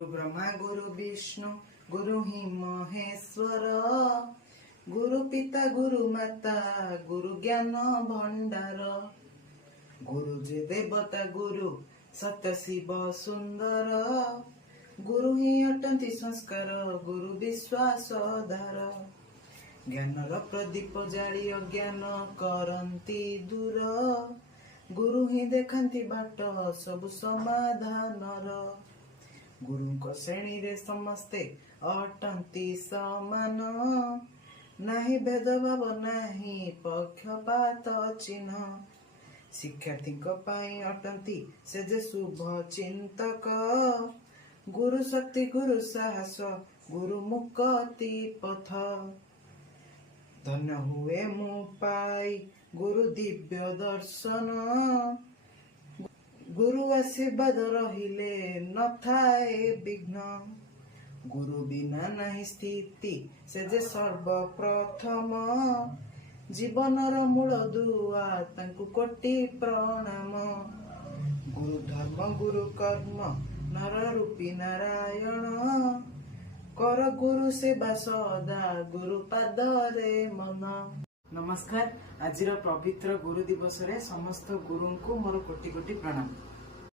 गुरु ब्रह्मा गुरु विष्णु गुरु ही महेश्वर गुरु पिता गुरु माता गुरु ज्ञान भंडार गुरु जे देवता गुरु सत्य शिव सुंदर गुरु ही अटंती संस्कार गुरु विश्वास धार ज्ञानर प्रदीप जाली अज्ञान करंती दूर गुरु ही देखंती बाट सब समाधानर गुरु श्रेणी रे समस्ते अटंती समान नाही भेदभाव नाही पक्षपात चिन्ह शिक्षार्थी अटंती से जे शुभ चिंतक गुरु शक्ति गुरु साहस गुरु मुक्ति पथ धन्य हुए मु पाई गुरु दिव्य दर्शन गुरु आशीर्वाद रहिले न थाए विघ्न गुरु बिना नहीं स्थिति से जे सर्वप्रथम जीवनर मूल दुआ तांकु कोटि प्रणाम गुरु धर्म गुरु कर्म नर रूपी नारायण कर गुरु सेवा सदा गुरु पादरे मन। नमस्कार। आज पवित्र गुरु दिवस रे समस्त गुरु को मोर कोटि कोटि प्रणाम।